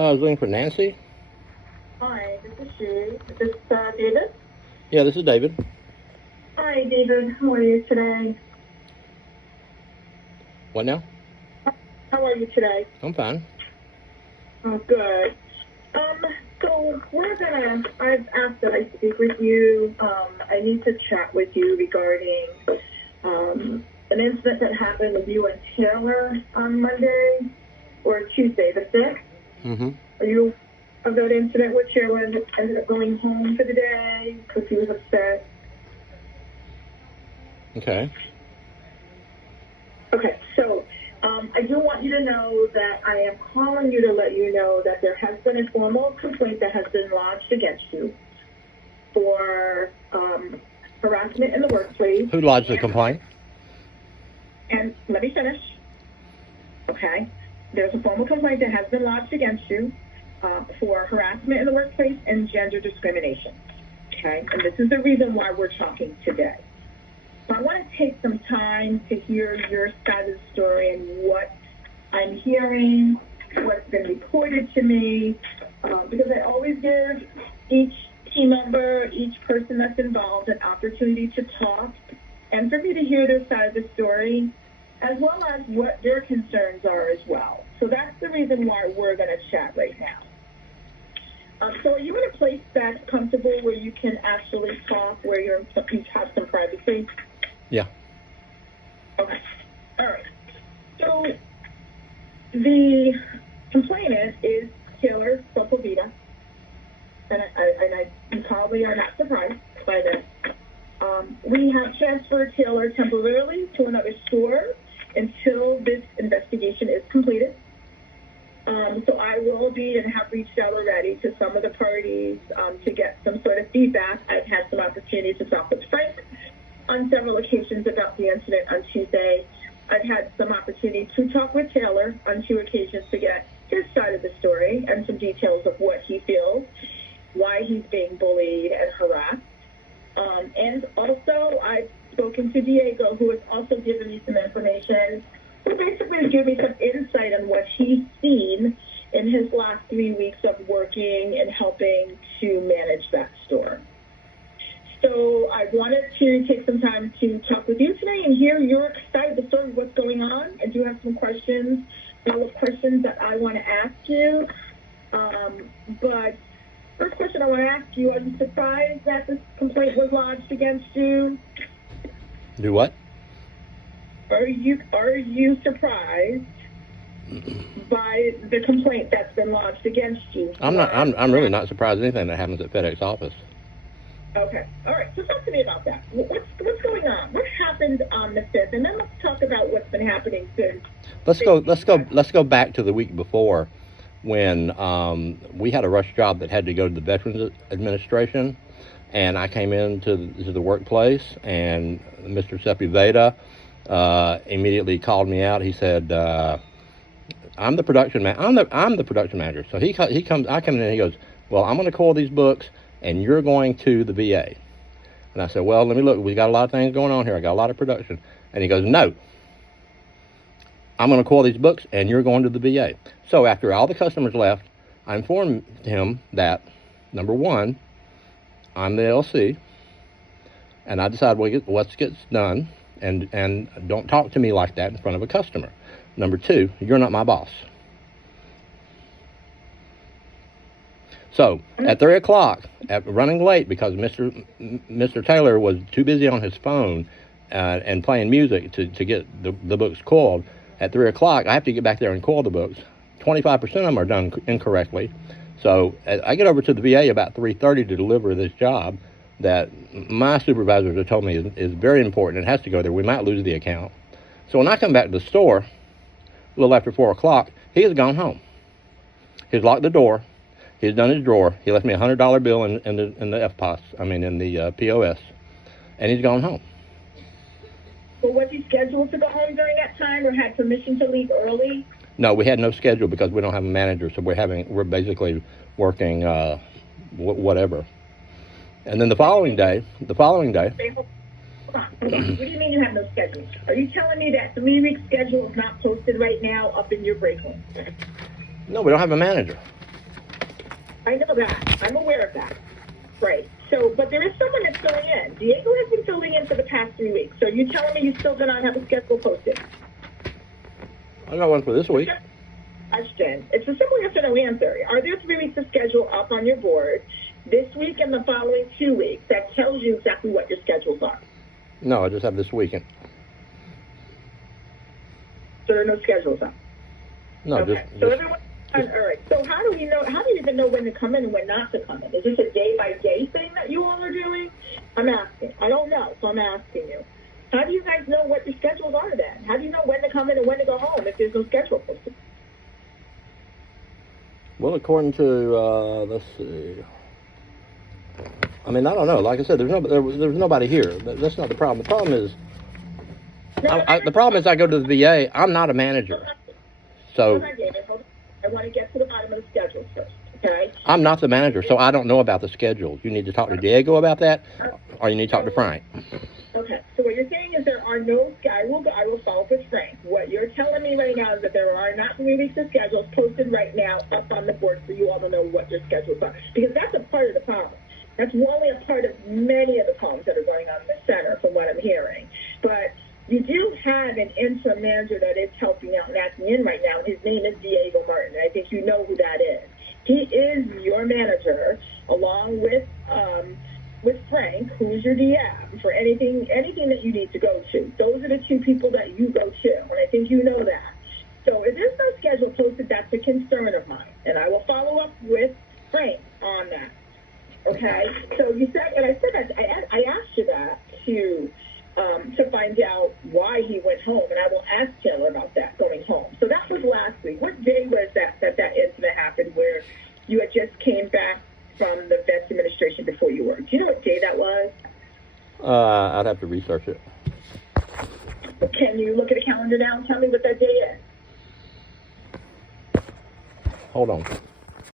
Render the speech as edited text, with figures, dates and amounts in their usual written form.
I was looking for Nancy. Hi, this is she. Is this David? Yeah, this is David. Hi, David. How are you today? What now? How are you today? I'm fine. Oh, good. So I've asked that I speak with you. I need to chat with you regarding an incident that happened with you and Taylor on Monday or Tuesday, the 6th. Mm-hmm. Are you of that incident with Taylor and ended up going home for the day because he was upset? Okay. Okay, so I do want you to know that I am calling you to let you know that there has been a formal complaint that has been lodged against you for harassment in the workplace. Who lodged the complaint? And let me finish. Okay, there's a formal complaint that has been lodged against you for harassment in the workplace and gender discrimination. Okay, and this is the reason why we're talking today. So I want to take some time to hear your side of the story and what I'm hearing, what's been reported to me, because I always give each team member, each person that's involved, an opportunity to talk and for me to hear their side of the story, as well as what their concerns are as well. So that's the reason why we're going to chat right now. So are you in a place that's comfortable where you can actually talk, where you have some privacy? Yeah. Okay. All right. So the complainant is Taylor Sepulveda, and you probably are not surprised by this. We have transferred Taylor temporarily to another store until this investigation is completed. So I will be and have reached out already to some of the parties to get some sort of feedback. I've had some opportunity to talk with Frank on several occasions about the incident on Tuesday. I've had some opportunity to talk with Taylor on 2 occasions to get his side of the story and some details of what he feels, why he's being bullied and harassed. And also, I've spoken to Diego, who has also given me some information, who basically has given me some insight on what he's seen in his last 3 weeks of working and helping to manage that store. So I wanted to take some time to talk with you today and hear your side of the story, what's going on. I do have some questions, follow-up questions that I want to ask you. But first question I want to ask you, are you surprised that this complaint was lodged against you? Do what? Are you surprised by the complaint that's been lodged against you? I'm really not surprised at anything that happens at FedEx office. Okay. All right. So talk to me about that. What's going on? What happened on the 5th? And then let's talk about what's been happening since. Let's go back to the week before when we had a rush job that had to go to the Veterans Administration, and I came into the workplace, and Mr. Sepulveda immediately called me out. He said, "I'm the production man. I'm the production manager." So he comes. I come in and he goes, "Well, I'm going to call these books, and you're going to the VA." And I said, "Well, let me look. We got a lot of things going on here. I got a lot of production." And he goes, "No. I'm going to call these books, and you're going to the VA." So after all the customers left, I informed him that, number one, I'm the LC, and I decided what gets done, and don't talk to me like that in front of a customer. Number two, you're not my boss. So at 3 o'clock, running late because Mr. Taylor was too busy on his phone and playing music to get the books coiled, at 3 o'clock, I have to get back there and coil the books. 25% of them are done incorrectly. So I get over to the VA about 3:30 to deliver this job that my supervisors have told me is very important. It has to go there. We might lose the account. So when I come back to the store, a little after 4 o'clock, he has gone home. He's locked the door. He's done his drawer. He left me a $100 bill in the FPOS. In the POS, and he's gone home. Well, was he scheduled to go home during that time, or had permission to leave early? No, we had no schedule because we don't have a manager, so we're basically working whatever. And then the following day. Hold on. What do you mean you have no schedule? Are you telling me that 3-week schedule is not posted right now up in your break room? No, we don't have a manager. I know that. I'm aware of that. Right. So, but there is someone that's filling in. Diego has been filling in for the past 3 weeks. So you telling me you still do not have a schedule posted? I got one for this week. Question. It's a simple yes or no answer. Are there 3 weeks of schedule up on your board this week and the following 2 weeks that tells you exactly what your schedules are? No, I just have this weekend. So there are no schedules up. No, Okay. So everyone. All right. So how do we know? How do you even know when to come in and when not to come in? Is this a day by day thing that you all are doing? I'm asking. I don't know, so I'm asking you. How do you guys know what your schedules are then? How do you know when to come in and when to go home if there's no schedule posted? Well, according to let's see. I mean, I don't know. Like I said, there's nobody here. That's not the problem. The problem is the problem is I go to the VA. I'm not a manager, so I want to get to the bottom of the schedule first. Okay. I'm not the manager, so I don't know about the schedules. You need to talk to Diego about that, or you need to talk to Frank. Okay, so what you're saying is there are no, I will follow up with Frank. What you're telling me right now is that there are not 3 weeks of schedules posted right now up on the board for you all to know what your schedules are. Because that's a part of the problem. That's only a part of many of the problems that are going on in the center from what I'm hearing. But you do have an interim manager that is helping out and acting in right now. His name is Diego Martin. I think you know who that is. He is your manager along with Frank, who's your DM, for anything that you need to go to. Those are the 2 people that you go to, and I think you know that. So if there's no schedule posted, that's a concern of mine, and I will follow up with Frank on that. Okay? So you said, and I said that, I asked you that to find out why he went home, and I will ask Taylor about that, going home. So that was last week. What day was that incident happened where you had just came back from the Vets Administration before you worked? Do you know what day that was? I'd have to research it. Can you look at a calendar now and tell me what that day is? Hold on.